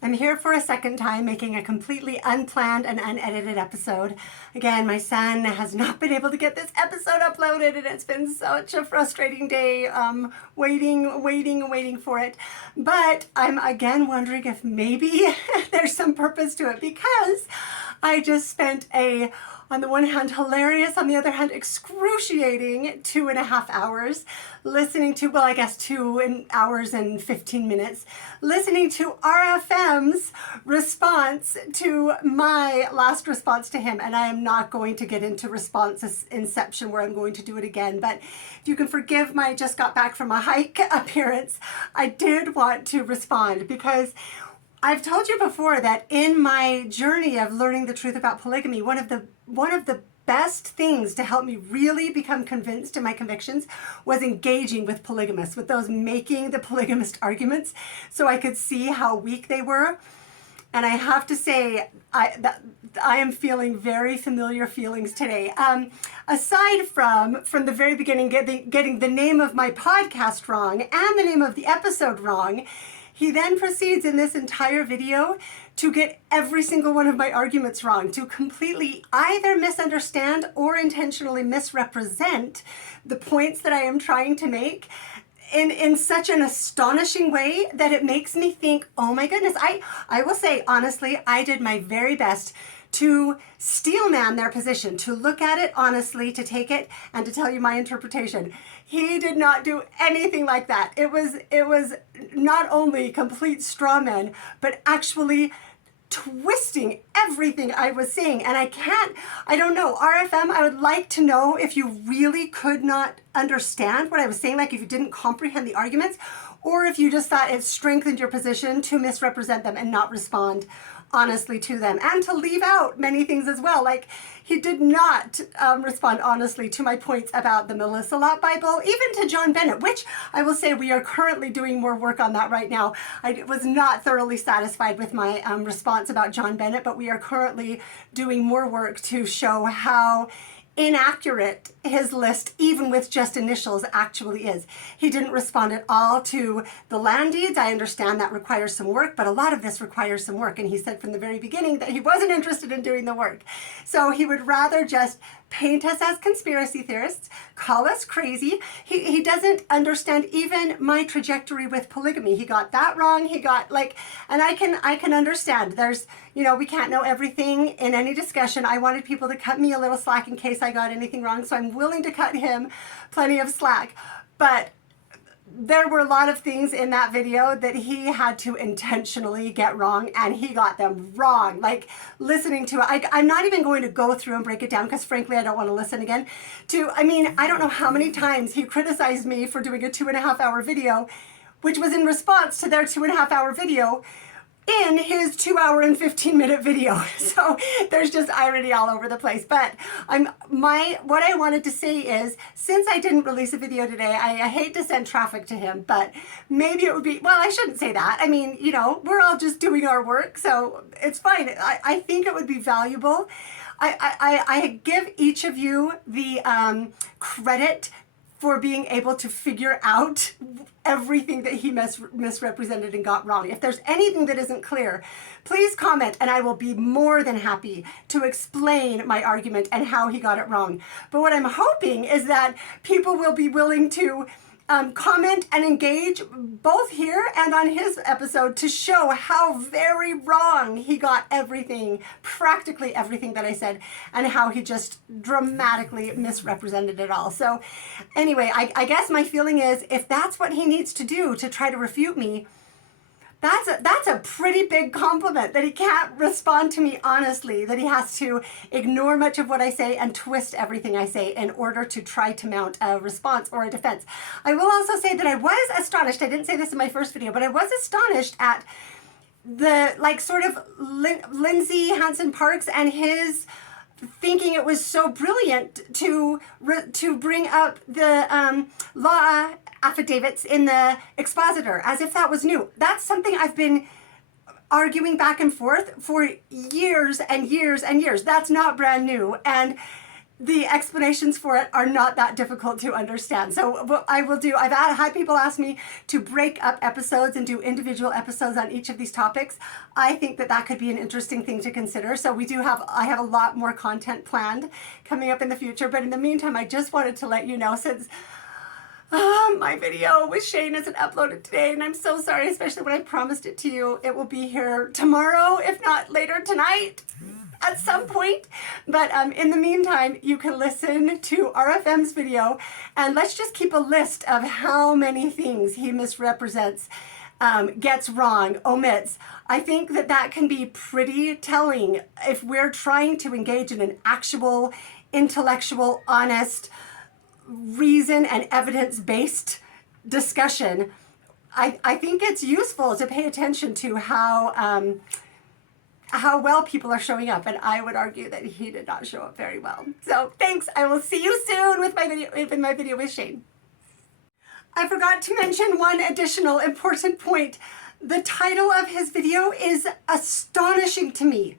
I'm here for a second time making a completely unplanned and unedited episode. Again, my son has not been able to get this episode uploaded and it's been such a frustrating day waiting for it. But I'm again wondering if maybe there's some purpose to it because I just spent on the one hand, hilarious, on the other hand, excruciating 2.5 hours listening to, well, I guess 2 hours and 15 minutes, listening to RFM's response to my last response to him. And I am not going to get into response inception where I'm going to do it again. But if you can forgive my just got back from a hike appearance, I did want to respond because I've told you before that in my journey of learning the truth about polygamy, one of the best things to help me really become convinced in my convictions was engaging with polygamists, with those making the polygamist arguments, so I could see how weak they were. And I have to say, I am feeling very familiar feelings today. Aside from the very beginning getting the name of my podcast wrong and the name of the episode wrong, he then proceeds in this entire video to get every single one of my arguments wrong, to completely either misunderstand or intentionally misrepresent the points that I am trying to make in such an astonishing way that it makes me think, oh my goodness, I will say honestly, I did my very best to steelman their position, to look at it honestly, to take it and to tell you my interpretation. He did not do anything like that. It was not only complete straw men, but actually twisting everything I was saying. And I don't know, RFM, I would like to know if you really could not understand what I was saying, like if you didn't comprehend the arguments, or if you just thought it strengthened your position to misrepresent them and not respond honestly to them, and to leave out many things as well. Like he did not respond honestly to my points about the Melissa Lott Bible, even to John Bennett, which I will say we are currently doing more work on that right now. I was not thoroughly satisfied with my response about John Bennett, but we are currently doing more work to show how inaccurate his list, even with just initials, actually is. He didn't respond at all to the land deeds. I understand that requires some work, but a lot of this requires some work. And he said from the very beginning that he wasn't interested in doing the work. So he would rather just paint us as conspiracy theorists, call us crazy. He doesn't understand even my trajectory with polygamy. He got that wrong. He got and I can understand. There's, we can't know everything in any discussion. I wanted people to cut me a little slack in case I got anything wrong. So I'm willing to cut him plenty of slack. But there were a lot of things in that video that he had to intentionally get wrong, and he got them wrong. Like listening to it, I'm not even going to go through and break it down because frankly I don't want to listen again. I don't know how many times he criticized me for doing a 2.5 hour video, which was in response to their 2.5 hour video in his 2 hour and 15 minute video. So there's just irony all over the place. But what I wanted to say is, since I didn't release a video today, I hate to send traffic to him, but maybe it would be, well, I shouldn't say that. I mean, we're all just doing our work, so it's fine. I think it would be valuable. I give each of you the credit for being able to figure out everything that he misrepresented and got wrong. If there's anything that isn't clear, please comment and I will be more than happy to explain my argument and how he got it wrong. But what I'm hoping is that people will be willing to comment and engage both here and on his episode to show how very wrong he got everything, practically everything that I said, and how he just dramatically misrepresented it all. So anyway, I guess my feeling is if that's what he needs to do to try to refute me, that's a pretty big compliment, that he can't respond to me honestly, that he has to ignore much of what I say and twist everything I say in order to try to mount a response or a defense. I will also say that I was astonished, I didn't say this in my first video, but I was astonished at the sort of Lindsay Hansen Parks and his thinking it was so brilliant to bring up the law affidavits in the expositor, as if that was new. That's something I've been arguing back and forth for years and years and years. That's not brand new. And the explanations for it are not that difficult to understand. So what I will do, I've had people ask me to break up episodes and do individual episodes on each of these topics. I think that that could be an interesting thing to consider. So I have a lot more content planned coming up in the future. But in the meantime, I just wanted to let you know, since my video with Shane isn't uploaded today, and I'm so sorry, especially when I promised it to you. It will be here tomorrow, if not later tonight at some point. But in the meantime, you can listen to RFM's video, and let's just keep a list of how many things he misrepresents, gets wrong, omits. I think that that can be pretty telling if we're trying to engage in an actual, intellectual, honest, reason and evidence-based discussion. I think it's useful to pay attention to how well people are showing up, and I would argue that he did not show up very well. So thanks. I will see you soon with my video with Shane. I forgot to mention one additional important point. The title of his video is astonishing to me.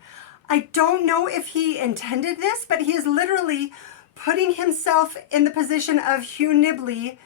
I don't know if he intended this, but he is literally putting himself in the position of Hugh Nibley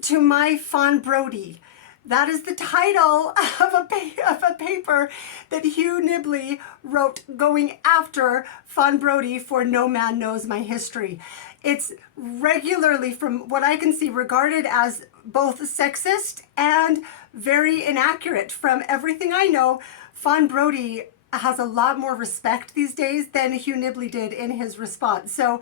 to my Fawn Brody. That is the title of a paper that Hugh Nibley wrote going after Fawn Brody for No Man Knows My History. It's regularly, from what I can see, regarded as both sexist and very inaccurate. From everything I know, Fawn Brody has a lot more respect these days than Hugh Nibley did in his response. So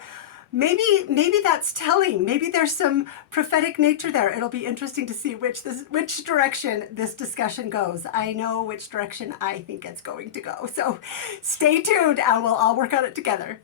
maybe that's telling. Maybe there's some prophetic nature there. It'll be interesting to see which direction this discussion goes. I know which direction I think it's going to go. So stay tuned and we'll all work on it together.